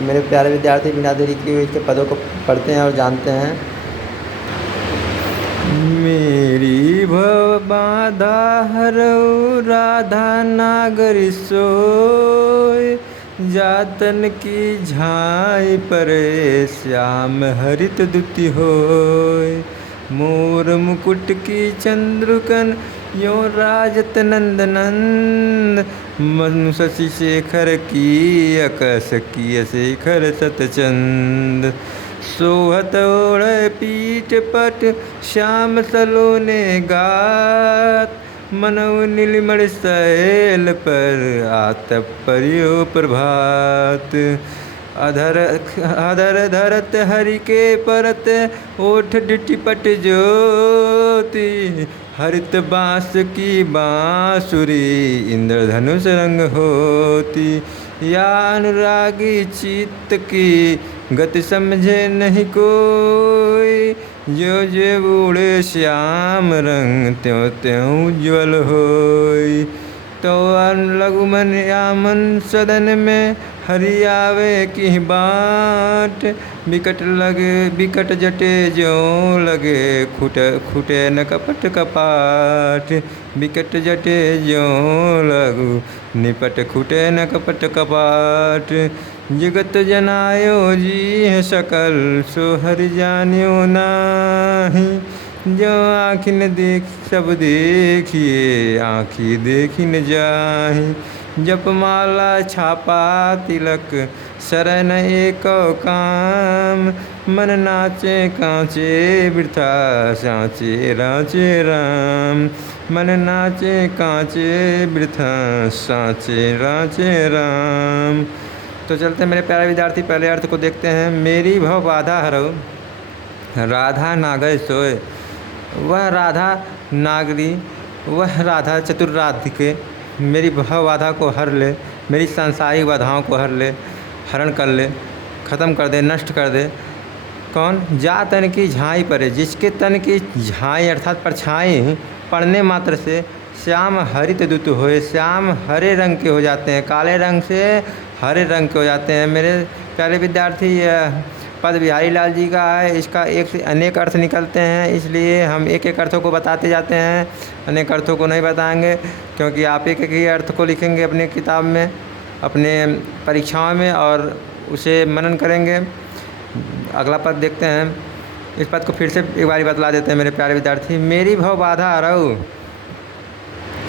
मेरे प्यारे विद्यार्थी बिना देरी किए हुए इसके पदों को पढ़ते हैं और जानते हैं। मेरी भव बाधा हरऊ राधा नागरी सोय, जातन की झाई परे श्याम हरित दुति होय। मोर मुकुट की चंद्रुकन यो राजत नंद नंद, मनु शशि शेखर की अकस की शेखर सतचंद। सोहत ओढ़ पीठ पट श्याम सलोने गात, मनऊ नीलिमण सैल पर आतप परियो प्रभात। अधर धरत हरि के परत ओठ डिटिपट ज्योति, हरित बांस की बांसुरी इंद्रधनुष रंग होती। या अनुरागी चित्त की गति समझे नहीं कोई, जो जो उड़े श्याम रंग त्यों त्यों उज्ज्वल होय। तो लघुमन यामन सदन में हरि आवे की बाट, बिकट जटे ज्यों लगे खुटे न कपट कपाट। बिकट जटे ज्यों लगु निपट खुटे न कपट कपाट। जगत जनायो जी है सकल सो हरि जानियो नाही, जो आँखि न देख सब देखिए आँखि देखी न जाहि। जपमाला छापा तिलक शरण एको काम, मन नाचे कांचे वृथा सांचे राचे राम। मन नाचे कांचे वृथा सांचे राचे राम। तो चलते हैं मेरे प्यारे विद्यार्थी, पहले अर्थ को देखते हैं। मेरी भव बाधा हरऊ राधा नागर सोय, वह राधा नागरी वह राधा चतुर्राधिके मेरी भव बाधा को हर ले, मेरी सांसारिक बाधाओं को हर ले, हरण कर ले, ख़त्म कर दे, नष्ट कर दे। कौन? जा तन की झाई परे, जिसके तन की झाई अर्थात परछाई पड़ने मात्र से श्याम हरित दुत होए, श्याम हरे रंग के हो जाते हैं, काले रंग से हरे रंग के हो जाते हैं। मेरे प्यारे विद्यार्थी, पद बिहारी लाल जी का है, इसका एक से अनेक अर्थ निकलते हैं, इसलिए हम एक एक अर्थों को बताते जाते हैं, अनेक अर्थों को नहीं बताएंगे, क्योंकि आप एक एक ही अर्थ को लिखेंगे अपनी किताब में, अपने परीक्षाओं में, और उसे मनन करेंगे। अगला पद देखते हैं। इस पद को फिर से एक बार बतला देते हैं मेरे प्यारे विद्यार्थी। मेरी भव बाधा हरऊ,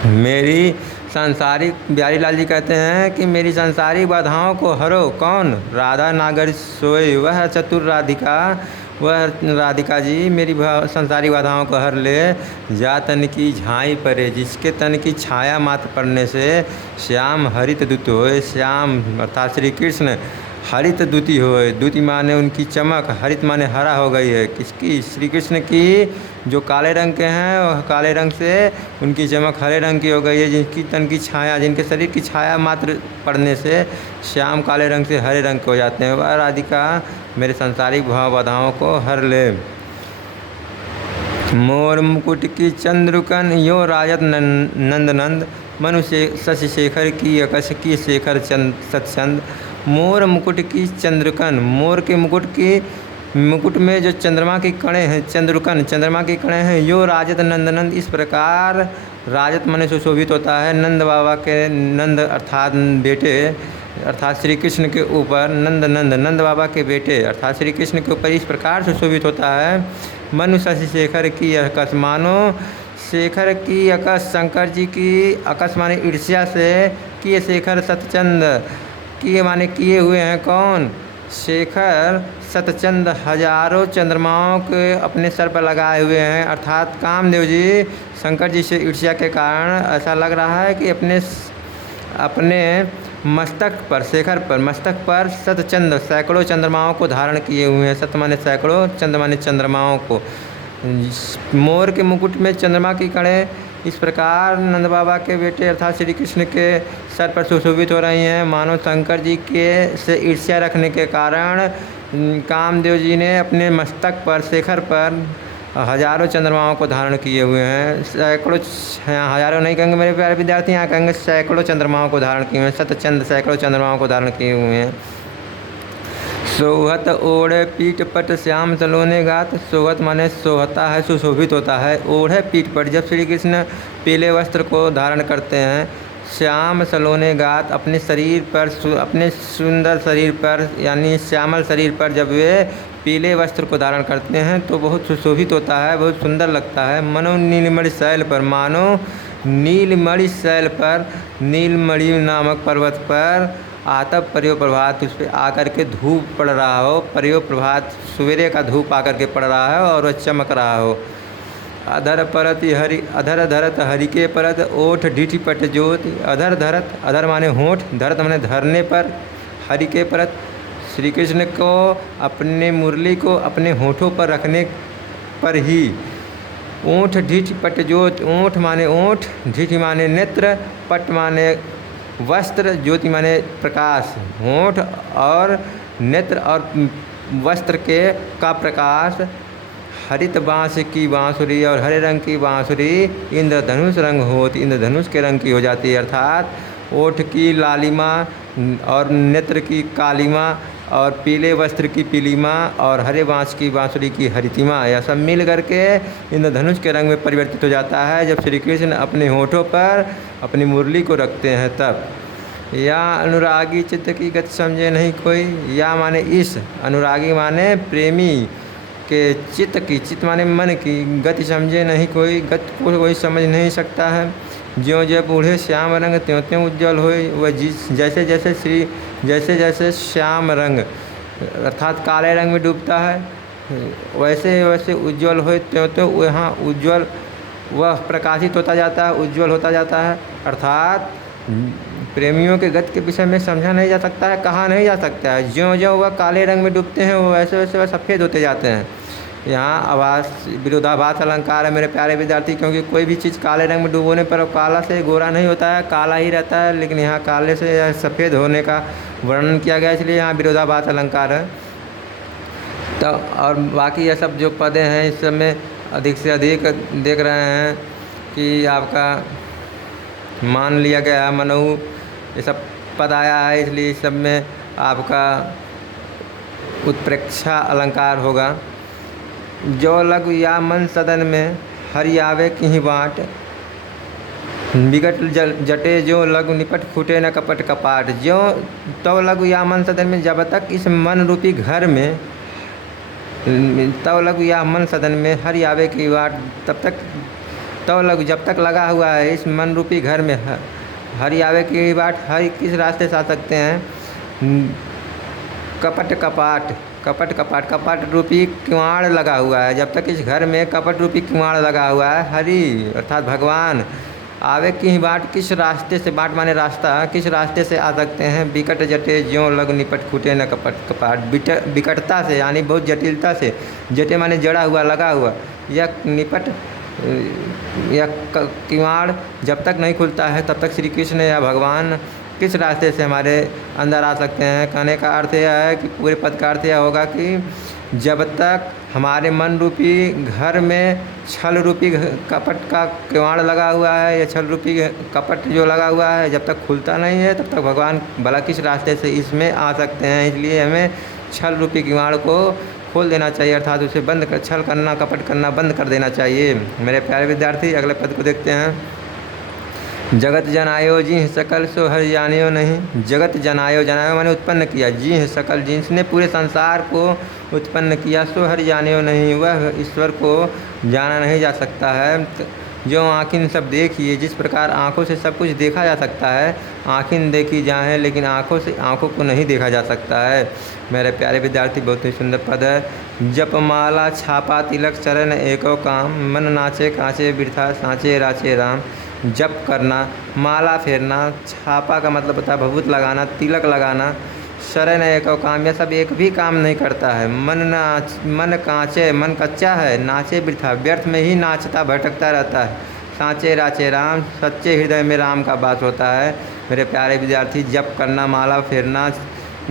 मेरी सांसारिक, बिहारी लाल जी कहते हैं कि मेरी सांसारिक बाधाओं को हरो। कौन? राधा नागर सोई, वह चतुर राधिका, वह राधिका जी मेरी सांसारिक बाधाओं को हर ले। जा तन की झाई परे, जिसके तन की छाया मात्र पड़ने से श्याम हरित दुत होए, श्याम अर्थात श्री कृष्ण हरित दुति होए। दुति माने उनकी चमक, हरित माने हरा हो गई है। किसकी? श्री कृष्ण की, जो काले रंग के हैं वह काले रंग से उनकी चमक हरे रंग की हो गई है। जिनकी तन की छाया, जिनके शरीर की छाया मात्र पड़ने से श्याम काले रंग से हरे रंग के हो जाते हैं, वह राधिका मेरे सांसारिक भाव बाधाओं को हर ले। मोर मुकुट की चंद्रुकन यो राजत नंद नंद, मनुष्य शशि शेखर की अकश की शेखर चंद सतचंद। मोर मुकुट की चंद्रुकन, मोर के मुकुट में जो चंद्रमा की कणें हैं, चंद्रुकन चंद्रमा की कणें हैं, यो राजत नंदनंद, इस प्रकार राजत मन सुशोभित होता है नंद बाबा के, नंद अर्थात बेटे, अर्थात श्री कृष्ण के ऊपर, नंद बाबा के बेटे अर्थात श्री कृष्ण के ऊपर इस प्रकार सुशोभित होता है। मनु शशि शेखर की अकस, मानो शेखर की अकस, शंकर जी की अकस माने ईर्ष्या से, किए शेखर सतचंद, किए माने किए हुए हैं। कौन? शेखर सतचंद हजारों चंद्रमाओं के अपने सर पर लगाए हुए हैं, अर्थात कामदेव जी शंकर जी से ईर्ष्या के कारण ऐसा लग रहा है कि अपने मस्तक पर, शेखर पर मस्तक पर सतचंद सैकड़ों चंद्रमाओं को धारण किए हुए हैं। सत माने सैकड़ों, चंद्र माने चंद्रमाओं को। मोर के मुकुट में चंद्रमा की कणें इस प्रकार नंद बाबा के बेटे अर्थात श्री कृष्ण के सर पर सुशोभित हो रही हैं, मानो शंकर जी के से ईर्ष्या रखने के कारण कामदेव जी ने अपने मस्तक पर, शेखर पर हजारों चंद्रमाओं को धारण किए हुए हैं। सैकड़ों, हजारों नहीं कहेंगे मेरे प्यारे विद्यार्थी, यहाँ कहेंगे सैकड़ों चंद्रमाओं को धारण किए हुए हैं। सतचंद सैकड़ों चंद्रमाओं को धारण किए हुए हैं। सोहत ओढ़े पीठ पट श्याम सलोने गात। सोहत माने सोहता है, सुशोभित होता है। ओढ़े पीठ पर, जब श्री कृष्ण पीले वस्त्र को धारण करते हैं। श्याम सलोने गात, अपने शरीर पर, अपने सुंदर शरीर पर यानी श्यामल शरीर पर जब वे पीले वस्त्र को धारण करते हैं तो बहुत सुशोभित होता है, बहुत सुंदर लगता है। मनो नीलमणि शैल पर, मानो नीलमणि शैल पर, नीलमणि नामक पर्वत पर आतप परियो प्रभात, उस पर आकर के धूप पड़ रहा हो। परियो प्रभात, सवेरे का धूप आकर के पड़ रहा है और वह चमक रहा हो। अधर परत हरि, अधर धरत हरि के परत, ओठ ढीठी पट ज्योति। अधर धरत, अधर माने होठ, धरत माने धरने पर, हरि के परत, श्री कृष्ण को अपने मुरली को अपने होठों पर रखने पर ही। ओठ ढीठ पट ज्योति, ओठ माने ओठ, ढीठ माने नेत्र, पट माने वस्त्र, ज्योति माने प्रकाश। होठ और नेत्र और वस्त्र के का प्रकाश। हरित बाँस की बाँसुरी, और हरे रंग की बाँसुरी इंद्रधनुष रंग होती, इंद्रधनुष के रंग की हो जाती है। अर्थात ओठ की लालिमा और नेत्र की कालिमा और पीले वस्त्र की पीलिमा और हरे बाँस की बाँसुरी की हरितिमा, यह सब मिल करके इंद्रधनुष के रंग में परिवर्तित हो जाता है जब श्री कृष्ण अपने होठों पर अपनी मुरली को रखते हैं तब। या अनुरागी चित्त की गति समझे नहीं कोई। या माने इस, अनुरागी माने प्रेमी के चित्त की, चित्त माने मन की, गति समझे नहीं कोई, गति को कोई समझ नहीं सकता है। ज्यों ज्यों बूढ़े श्याम रंग, त्यों त्यों उज्ज्वल होए। वह जैसे जैसे श्याम रंग अर्थात काले रंग में डूबता है, वैसे वैसे उज्ज्वल होए, त्यों त्यों वहाँ उज्ज्वल वह प्रकाशित होता जाता है, उज्ज्वल होता जाता है। अर्थात प्रेमियों के गति के विषय में समझा नहीं जा सकता है, कहा नहीं जा सकता है। ज्यों ज्यों वह काले रंग में डूबते हैं वो वैसे वैसे वह सफ़ेद होते जाते हैं। यहाँ आभास विरोधाभास अलंकार है मेरे प्यारे विद्यार्थी, क्योंकि कोई भी चीज़ काले रंग में डूबोने पर काला से गोरा नहीं होता है, काला ही रहता है। लेकिन यहाँ काले से सफ़ेद होने का वर्णन किया गया, इसलिए यहाँ विरोधाभास अलंकार है। तो और बाकी यह सब जो पदें हैं इस सब में अधिक से अधिक देख रहे हैं कि आपका मान लिया गया है, मनऊ ये सब पद आया है, इसलिए इस सब में आपका उत्प्रेक्षा अलंकार होगा। जो लघु या मन सदन में हरि आवे किहि बाट, विकट जटे जो लघु निपट फूटे न कपट कपाट। जो तो लघु या मन सदन में, जब तक इस मन रूपी घर में, तव लघु या मन सदन में हरि आवे की बाट, तब तक तव लघु जब तक लगा हुआ है इस मन रूपी घर में हरि आवे की बाट, हरि किस रास्ते से आ सकते हैं। कपट कपाट, कपट कपाट, कपट रूपी किवाड़ लगा हुआ है, जब तक इस घर में कपट रूपी किवाड़ लगा हुआ है, हरि अर्थात भगवान आवे की बाट, किस रास्ते से, बाट माने रास्ता, किस रास्ते से आ सकते हैं। विकट जटे ज्यों लघु निपट फूटे न कपट कपाट, विकटता से यानी बहुत जटिलता से, जटे माने जड़ा हुआ, लगा हुआ, या निपट या किवाड़ जब तक नहीं खुलता है तब तक श्री कृष्ण या भगवान किस रास्ते से हमारे अंदर आ सकते हैं। कहने का अर्थ यह है कि पूरे पद का अर्थ यह होगा कि जब तक हमारे मन रूपी घर में छल रूपी कपट का किवाड़ लगा हुआ है या छल रूपी कपट जो लगा हुआ है जब तक खुलता नहीं है तब तक भगवान भला किस रास्ते से इसमें आ सकते हैं। इसलिए हमें छल रूपी किवाड़ को खोल देना चाहिए, अर्थात उसे बंद कर, छल करना कपट करना बंद कर देना चाहिए। मेरे प्यारे विद्यार्थी अगले पद को देखते हैं। जगत जनायो जी सकल सो हर जानियो नहीं। जगत जनायो, जनायो माने उत्पन्न किया, जी सकल जिसने पूरे संसार को उत्पन्न किया, सो हर जानियो नहीं, वह ईश्वर को जाना नहीं जा सकता है। जो आँखिन सब देखिए, जिस प्रकार आँखों से सब कुछ देखा जा सकता है, आँखिन देखी जाए लेकिन आँखों से आँखों को नहीं देखा जा सकता है। मेरे प्यारे विद्यार्थी बहुत ही सुंदर पद है। जप माला छापा तिलक चरण एको काम, मन नाचे कांचे बिरथा सांचे राचे राम। जप करना, माला फेरना, छापा का मतलब होता है भभूत लगाना, तिलक लगाना, शरण एको काम, यह सब एक भी काम नहीं करता है। मन कांचे, मन कच्चा है, नाचे बिरथा, व्यर्थ में ही नाचता भटकता रहता है। सांचे राचे राम, सच्चे हृदय में राम का वास होता है। मेरे प्यारे विद्यार्थी जप करना, माला फेरना,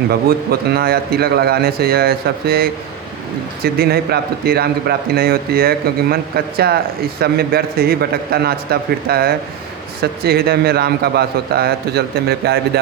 भभूत पोतना या तिलक लगाने से यह सबसे सिद्धि नहीं प्राप्त होती, राम की प्राप्ति नहीं होती है, क्योंकि मन कच्चा इस सब में व्यर्थ ही भटकता नाचता फिरता है। सच्चे हृदय में राम का वास होता है। तो चलते मेरे प्यारे विद्यार्थी